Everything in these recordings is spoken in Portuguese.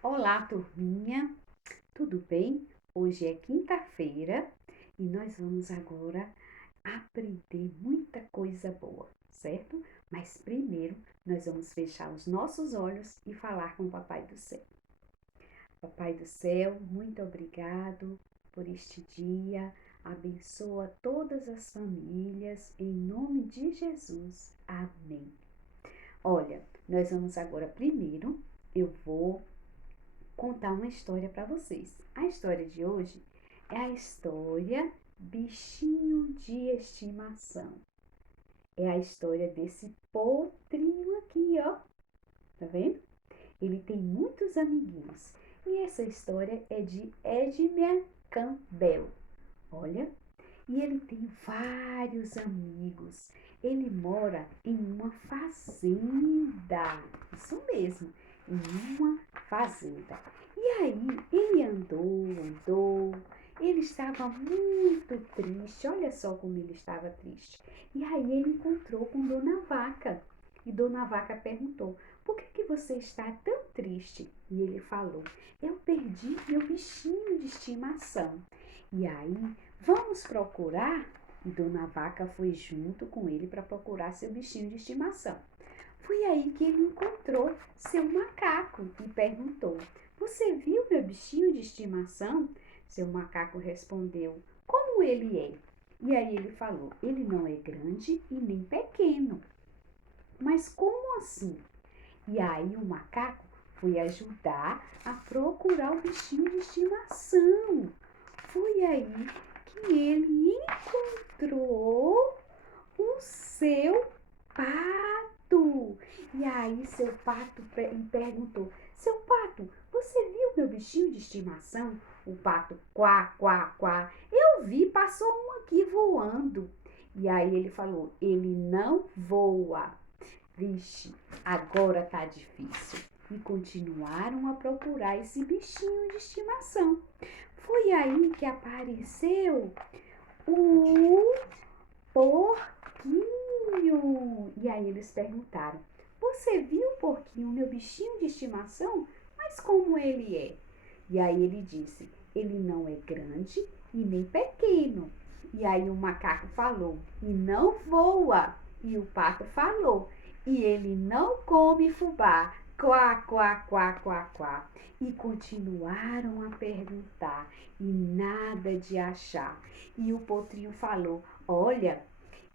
Olá, turminha, tudo bem? Hoje é quinta-feira e nós vamos agora aprender muita coisa boa, certo? Mas primeiro nós vamos fechar os nossos olhos e falar com o Papai do Céu. Papai do Céu, muito obrigado por este dia. Abençoa todas as famílias, em nome de Jesus. Amém. Olha, nós vamos agora primeiro, eu vou contar uma história para vocês. A história de hoje é a história Bichinho de Estimação. É a história desse potrinho aqui, ó. Tá vendo? Ele tem muitos amiguinhos. E essa história é de Edmia Campbell. Olha, e ele tem vários amigos. Ele mora em uma fazenda. Isso mesmo, em uma fazenda. E aí ele andou. Ele estava muito triste. Olha só como ele estava triste. E aí ele encontrou com Dona Vaca. E Dona Vaca perguntou: por que você está tão triste? E ele falou: eu perdi meu bichinho de estimação. E aí, vamos procurar? E Dona Vaca foi junto com ele para procurar seu bichinho de estimação. Foi aí que ele encontrou seu macaco e perguntou: você viu meu bichinho de estimação? Seu macaco respondeu: como ele é? E aí ele falou: ele não é grande e nem pequeno. Mas como assim? E aí o macaco foi ajudar a procurar o bichinho de estimação. Foi aí que ele encontrou o seu pato. E aí seu pato perguntou: seu pato, você viu meu bichinho de estimação? O pato, quá, quá, quá. Eu vi, passou um aqui voando. E aí ele falou: ele não voa. Vixe, agora tá difícil. E continuaram a procurar esse bichinho de estimação. Foi aí que apareceu o porquinho. E aí eles perguntaram: você viu, porquinho, meu bichinho de estimação? Mas como ele é? E aí ele disse: ele não é grande e nem pequeno. E aí o macaco falou: e não voa. E o pato falou: e ele não come fubá. Quá, quá, quá, quá, quá. E continuaram a perguntar e nada de achar. E o potrinho falou: olha,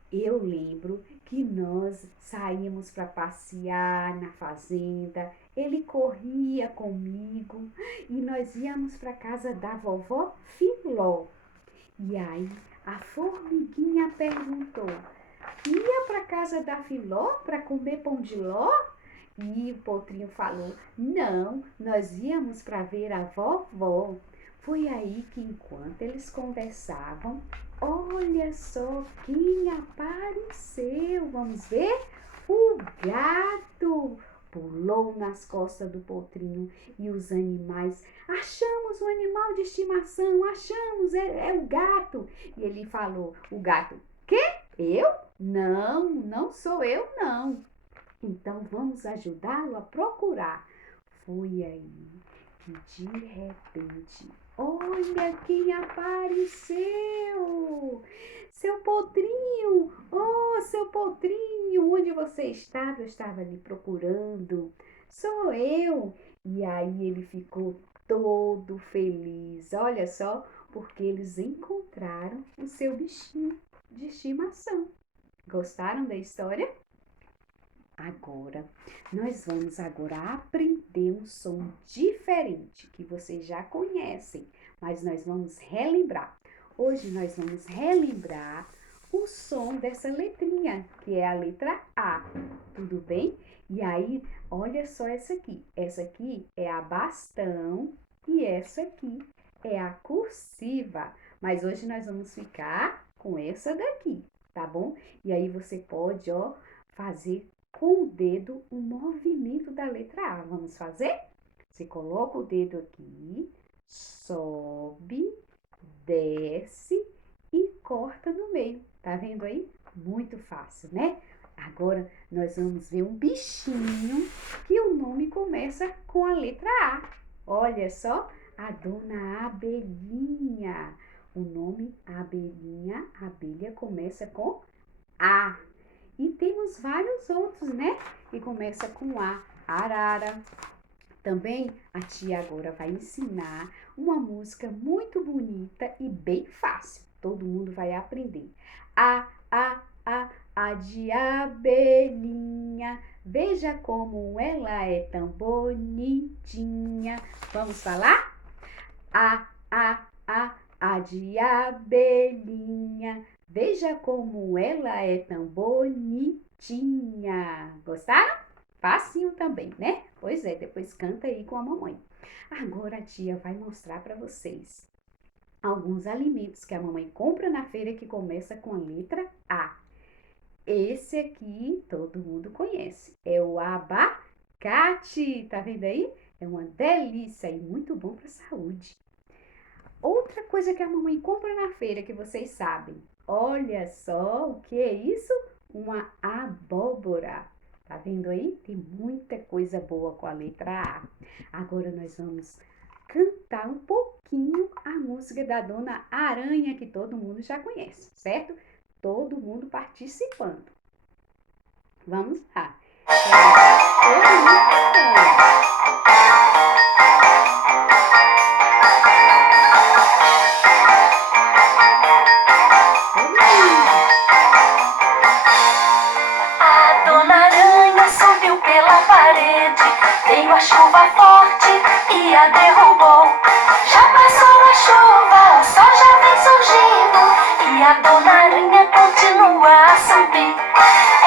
eu lembro que nós saímos para passear na fazenda, ele corria comigo e nós íamos para casa da vovó Filó. E aí a formiguinha perguntou: ia para casa da Filó para comer pão de ló? E o potrinho falou: não, nós íamos para ver a vovó. Foi aí que, enquanto eles conversavam, olha só quem apareceu. Vamos ver? O gato pulou nas costas do potrinho e os animais: achamos o animal de estimação, achamos, é o gato. E ele falou: o gato: quê? Eu? Não, não sou eu, não. Então vamos ajudá-lo a procurar. Foi aí que de repente, olha quem apareceu! Seu potrinho! Oh, seu potrinho! Onde você estava? Eu estava ali procurando. Sou eu! E aí ele ficou todo feliz. Olha só, porque eles encontraram o seu bichinho de estimação. Gostaram da história? Agora, nós vamos agora aprender um som diferente que vocês já conhecem, mas nós vamos relembrar. Hoje nós vamos relembrar o som dessa letrinha, que é a letra A, tudo bem? E aí, olha só essa aqui. Essa aqui é a bastão e essa aqui é a cursiva. Mas hoje nós vamos ficar com essa daqui, tá bom? E aí você pode, ó, fazer com o dedo o movimento da letra A. Vamos fazer? Você coloca o dedo aqui, sobe, desce e corta no meio. Tá vendo aí? Muito fácil, né? Agora nós vamos ver um bichinho que o nome começa com a letra A. Olha só, a dona Abelhinha. O nome Abelhinha, abelha começa com A. E temos vários outros, né? Que começa com A. Arara. Também a tia agora vai ensinar uma música muito bonita e bem fácil. Todo mundo vai aprender. A de abelhinha. Veja como ela é tão bonitinha. Vamos falar? A de abelhinha. Veja como ela é tão bonitinha. Gostaram? Facinho também, né? Pois é, depois canta aí com a mamãe. Agora a tia vai mostrar para vocês alguns alimentos que a mamãe compra na feira que começa com a letra A. Esse aqui todo mundo conhece, é o abacate, tá vendo aí? É uma delícia e muito bom para a saúde. Outra coisa que a mamãe compra na feira que vocês sabem, olha só o que é isso? Uma abóbora. Tá vendo aí? Tem muita coisa boa com a letra A. Agora nós vamos cantar um pouquinho a música da Dona Aranha, que todo mundo já conhece, certo? Todo mundo participando. Vamos lá. Todo mundo cantando. A dona Aranha subiu pela parede, veio a chuva forte e a derrubou. Já passou a chuva, o sol já vem surgindo e a dona Aranha continua a subir.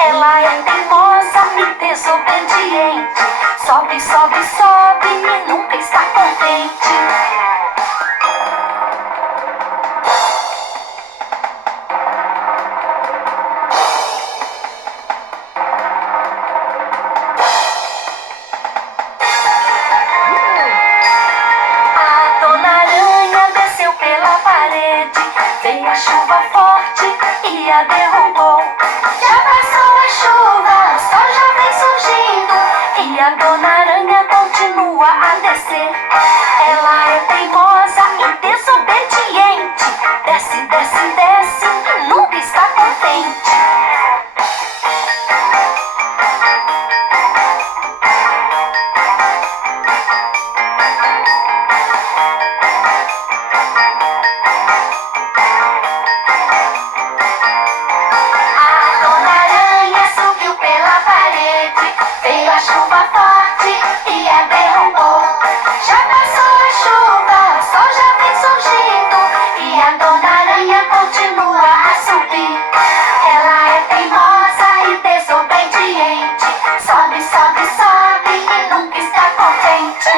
Ela é teimosa e desobediente, sobe, sobe, sobe e nunca está contente. A dona Aranha desceu pela parede, veio a chuva forte e a derrubou. Já passou a chuva, o sol já vem surgindo e a dona Aranha continua a descer. Ela é teimosa e desobediente, desce, desce, desce e nunca está contente. A dona Aranha subiu pela parede, veio a chuva forte e a derrubou. Já passou a chuva, o sol já vem surgindo e a dona Aranha continua a subir. Ela é teimosa e desobediente, sobe, sobe, sobe e nunca está contente.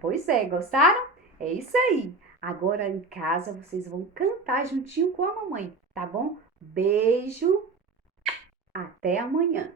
Pois é, gostaram? É isso aí. Agora em casa vocês vão cantar juntinho com a mamãe, tá bom? Beijo, até amanhã.